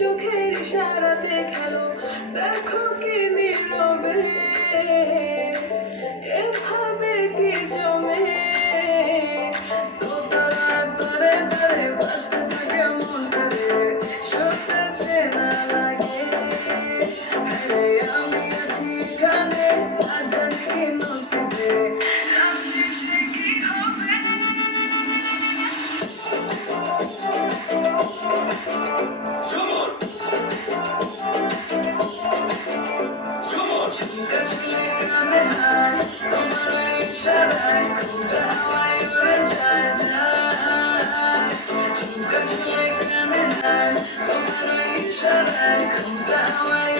চোখের ইশারাতে খেলো, দেখো কি নীরবে এভাবে কি জমে দোতারার তরে তরে ভাসতে থাকে মনটারে, সত্যি চেনা লাগে। হায়রে আমি আছি এখানে, না জানি কি নসিবে, রাত শেষে কি হবে। ঝুমকা ঝুলে কানে হায়, তোমার ওই ইশারায় ঘুমটা হাওয়ায় উড়ে যায় যায়। ঝুমকা ঝুলে কানে হায়, তোমার ওই ইশারায় ঘুমটা হাওয়ায়